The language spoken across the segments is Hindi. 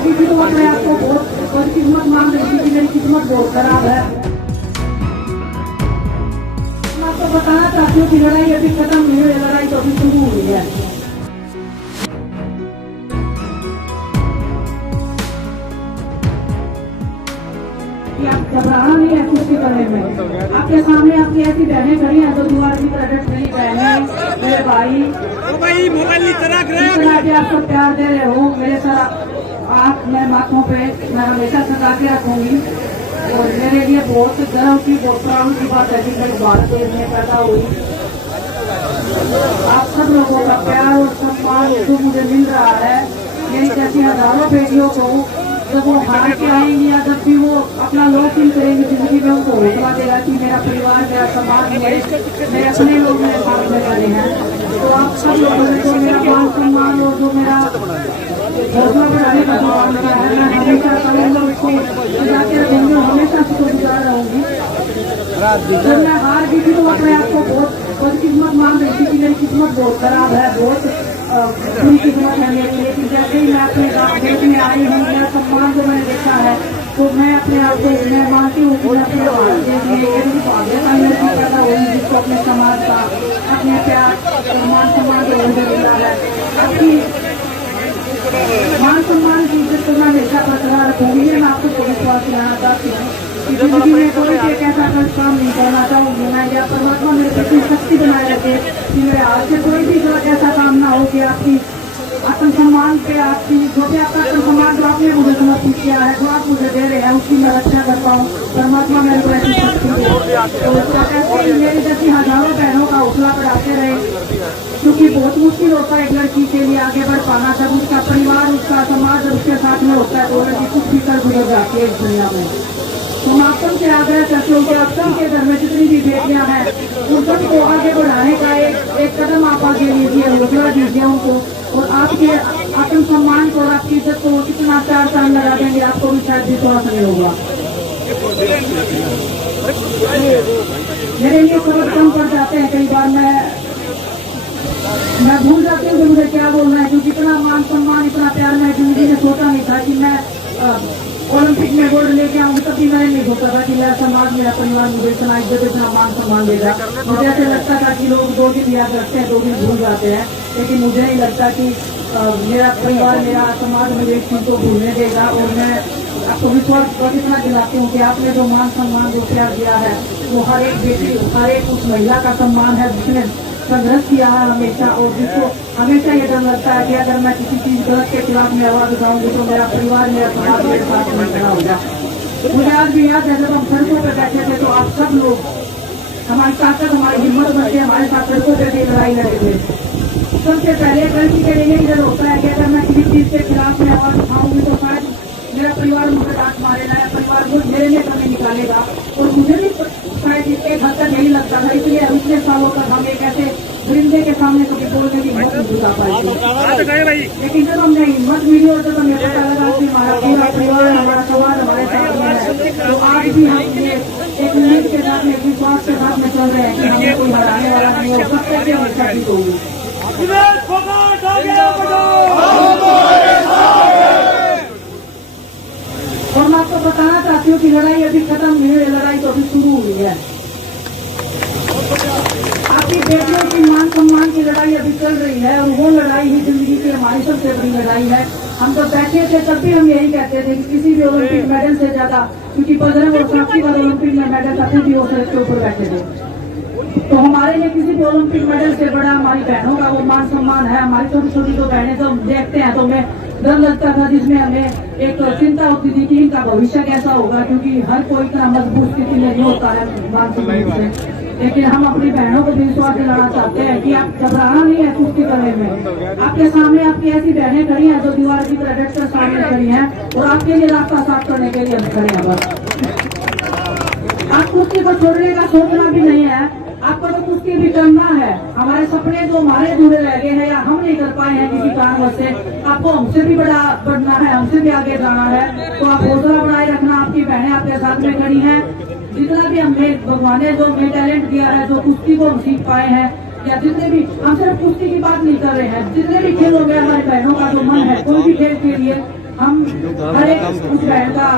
की थी तो अपने आप को बहुत किस्मत मान रही थी कि मेरी किस्मत बहुत खराब है। मैं आपको बताना चाहती हूँ कि लड़ाई अभी खत्म नहीं हुई, लड़ाई तो अभी शुरू हुई है। आप घबराना नहीं है कुछ भी करने में। आपके सामने आपकी ऐसी बहनें खड़ी हैं जो दीवार की तरह डट मेरी बहनें, मेरे भाई मोबाइल इतना भी आपको प्यार दे रहे हो, मेरे साथ आँख में माथों पे मैं हमेशा सजा के रखूंगी। और मेरे लिए बहुत गर्व की, बहुत प्राउड की बात है कि मैं भारत देश में पैदा हुई। आप सब लोगों का प्यार और सम्मान जो मुझे मिल रहा है, मेरी जैसी हजारों बेटियों को जब वो हार के आएंगी या जब भी वो अपना लो फील करेंगे जिंदगी में, उनको हौसला देगा कि मेरा परिवार, मेरा समाज, मेरे अपने लोग मेरे साथ में खड़े हैं। तो आप सब लोगों ने जो मेरा मान सम्मान और जो मेरा हौसला बढ़ाने का सवाल लगा है, मैं हमेशा करूँगा उसको सजा के रखूंगी, हमेशा शुक्रगुजार रहूंगी। जब मैं हार गई थी तो अपने आप को बहुत किस्मत मान रही थी कि मेरी किस्मत बहुत खराब है, बहुत बुरी किस्मत है मेरी। लेकिन जैसे ही मैं अपने देश में आई हूँ, मेरा सम्मान जो मैंने देखा है, तो मैं अपने आप को मैं मानती हूँ कि मैं अपने भारत देश में एक भाग्यता मेरी पैदा हुई जिसको अपने समाज का, अपने प्यार मान सम्मान को मिल रहा है। आपकी मान सम्मान की इज्जत को मैं हमेशा बरकरार रखूंगी। मैं आपको विश्वास दिलाना चाहती हूँ कि जिंदगी में कोई एक ऐसा काम नहीं करना चाहूंगी मैं, या परमात्मा मेरे प्रति शक्ति बनाए रखे कि मेरे हाथ से कोई भी ऐसा काम ना हो कि आपकी आत्मसम्मान पे, आपकी जो भी आपका आत्मसम्मान जो आपने मुझे समर्पित किया है, जो आप मुझे दे रहे हैं, उसकी मैं रक्षा कर पाऊँ। परमात्मा मेरे को ऐसी शक्ति दे। तो ऐसे ही मेरी जैसी हजारों बहनों का हौसला बढ़ाते रहे, क्योंकि बहुत मुश्किल होता है एक लड़की के लिए आगे बढ़ पाना। जब उसका परिवार, उसका समाज उसके साथ में होता है तो लड़की कुछ भी कर गुजर जाती है इस दुनिया में। तो हम आप सबसे आग्रह करते हैं कि आप सबके घर में जितनी भी बेटियां हैं, उन सबको आगे बढ़ाने का एक कदम आप आगे लीजिए, हौसला दीजिए उनको। और आपके आत्मसम्मान को और आपकी इज्जत को कितना 4 साल लगा देंगे, आपको भी शायद विश्वास नहीं होगा। मेरे लिए शब्द कम पड़ जाते हैं कई बार, मैं भूल जाती हूँ कि मुझे क्या बोलना है, क्योंकि इतना मान सम्मान, इतना प्यार मैं जिंदगी में सोचा नहीं था कि मैं ओलंपिक में गोल्ड लेके आऊंगी। तभी मैंने नहीं सोचा था कि मेरा समाज, मेरा परिवार मुझे इतना इज्जत, इतना मान सम्मान देगा। मुझे ऐसे लगता था कि लोग 2 दिन याद रखते हैं, 2 दिन भूल जाते हैं, लेकिन मुझे नहीं लगता कि मेरा परिवार, मेरा समाज मुझे इस चीज को भूलने देगा। और मैं आपको विश्वास इतना दिलाती हूँ कि आपने जो मान सम्मान, जो प्यार दिया है, वो हर एक बेटी, हर एक उस महिला का सम्मान है जिसने संघर्ष किया है हमेशा, और जिसको हमेशा ये डर लगता है कि अगर मैं किसी चीज गलत के खिलाफ में आवाज उठाऊंगी तो मेरा परिवार, मेरा समाज मेरे साथ में खड़ा होगा। मुझे आज भी याद है जब हम सड़कों पर बैठे थे तो आप सब लोग, हमारी ताकत, हमारी हिम्मत बन के हमारे साथ सड़कों पर भी लड़ाई लड़े थे। सबसे पहले गलती के लिए डर होता है कि अगर मैं किसी चीज के खिलाफ में आवाज उठाऊंगी तो शायद मेरा परिवार मुझे डांट मारेगा, या परिवार मुझे मेरे लिए कमी निकालेगा। और मुझे भी शायद एक हद तक नहीं लगता था, इसलिए इतने सालों तक हम एक ऐसे परिंदे के सामने कभी बोलने की हिम्मत नहीं जुटा पाए। लेकिन जब हमने हिम्मत मिली और जब हमें पता लगा कि हमारा पूरा परिवार, हमारा समाज हमारे साथ में है, तो आज भी हम ये एक उम्मीद के साथ में, विश्वास के साथ में चल रहे हैं कि हमें कोई हराने वाला नहीं हो सकता, कि हमेशा जीत होगी। और मैं आपको बताना चाहती हूँ कि लड़ाई अभी खत्म नहीं हुई, लड़ाई तो अभी शुरू हुई है। आपकी बेटियों की मान सम्मान की लड़ाई अभी चल रही है, और वो लड़ाई ही जिंदगी की हमारी सबसे बड़ी लड़ाई है। हम तो बैठे थे तब भी हम यही कहते थे कि किसी भी ओलंपिक मेडल से ज्यादा, क्योंकि 15 और 7 बार ओलंपिक में मेडल आते भी वो सड़क के ऊपर बैठे थे, तो हमारे लिए किसी भी ओलंपिक मेडल से बड़ा हमारी बहनों का वो मान सम्मान है। हमारी छोटी छोटी जो बहनें जो देखते हैं तो हमें डर लगता था, जिसमें हमें एक चिंता होती थी कि इनका भविष्य कैसा होगा, क्योंकि हर कोई इतना मजबूत स्थिति में नहीं होता है मान सम्मान से। लेकिन हम अपनी बहनों को विश्वास दिलाना चाहते हैं कि आप घबराना नहीं है कुश्ती करने में। आपके सामने आपकी ऐसी बहनें खड़ी हैं जो दीवार की तरह डट कर सामने खड़ी हैं, और आपके लिए रास्ता साफ करने के लिए हम खड़े हैं। बस आप कुश्ती को छोड़ने का सोचना भी नहीं है, आपको तो कुश्ती भी करना है। हमारे सपने जो हमारे जुड़े रह गए हैं या हम नहीं कर पाए हैं किसी कारणवश से, आपको हमसे भी बड़ा बढ़ना है, हमसे भी आगे जाना है। तो आप हौसला बनाए रखना, आपकी बहनें आपके साथ में खड़ी हैं। जितना भी हमें भगवान ने जो हमें टैलेंट दिया है, जो कुश्ती को हम सीख पाए हैं, या जितने भी, हम सिर्फ कुश्ती की बात नहीं कर रहे हैं, जितने भी खेल हो गए, हमारी बहनों का जो मन है कोई भी खेल के लिए, हम हर एक उस बहन का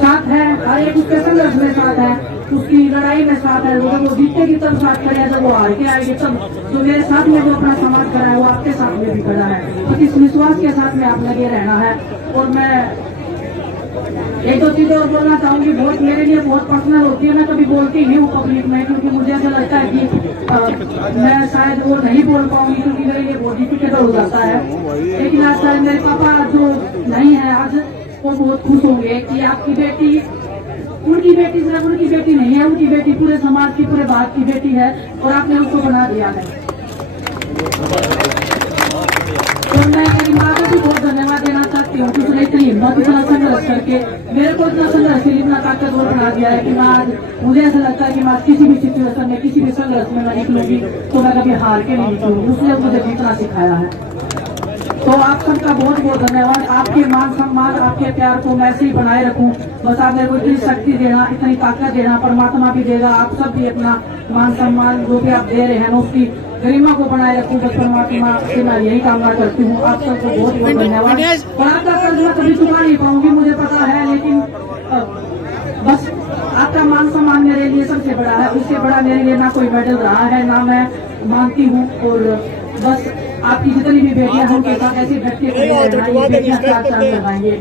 साथ है, हर एक उसके संघर्ष में साथ है, उसकी लड़ाई में साथ है। जब वो जीतते की तब साथ खड़े हैं, जब वो हार के आएगी तब जो मेरे साथ में जो अपना समाज खड़ा है वो आपके साथ में भी खड़ा है। तो इस विश्वास के साथ में आप लगे रहना है। और मैं एक दो चीजें और बोलना चाहूंगी, बहुत मेरे लिए बहुत पर्सनल होती है, मैं कभी बोलती नहीं हूँ पब्लिक में, क्योंकि मुझे ऐसा लगता है कि मैं शायद वो नहीं बोल पाऊंगी, क्योंकि मेरे लिए बहुत डिफिकल्ट हो जाता है। लेकिन आज शायद मेरे पापा जो नहीं है आज, वो बहुत खुश होंगे कि आपकी बेटी, उनकी बेटी सिर्फ उनकी बेटी नहीं है, उनकी बेटी पूरे समाज की, पूरे भारत की बेटी है, और आपने उसको बना दिया है। तो मैं मेरी माँ को भी बहुत धन्यवाद देना चाहती हूँ, उसने इतनी हिम्मत, इतना संघर्ष करके मेरे को इतना संघर्षशील, इतना ताकतवर बना दिया है कि मैं आज, मुझे ऐसा लगता है कि मैं किसी भी सिचुएशन में, किसी भी संघर्ष में मैं निकलूंगी तो मैं कभी हार के नहीं निकलूंगी। उसने मुझे जीतना सिखाया है। तो आप सबका बहुत बहुत धन्यवाद। आपके मान सम्मान, आपके प्यार को मैं ऐसे ही बनाए रखूं। बस आप मेरे को इतनी शक्ति देना, इतनी ताकत देना, परमात्मा भी देगा, आप सब भी अपना मान सम्मान जो भी आप दे रहे हैं ना, उसकी गरिमा को बनाए रखूं। बस परमात्मा से मैं यही कामना करती हूँ। आप सबको बहुत बहुत धन्यवाद। और आपका कर्ज मैं कभी चुका नहीं पाऊंगी, मुझे पता है, लेकिन बस आपका मान सम्मान मेरे लिए सबसे बड़ा है। उससे बड़ा मेरे लिए ना कोई मेडल रहा है, ना मैं मानती हूँ। और बस आपकी जितनी भी बेटियां हैं उनके साथ ऐसे डट के बेटियां साथ साथ लगाएंगे।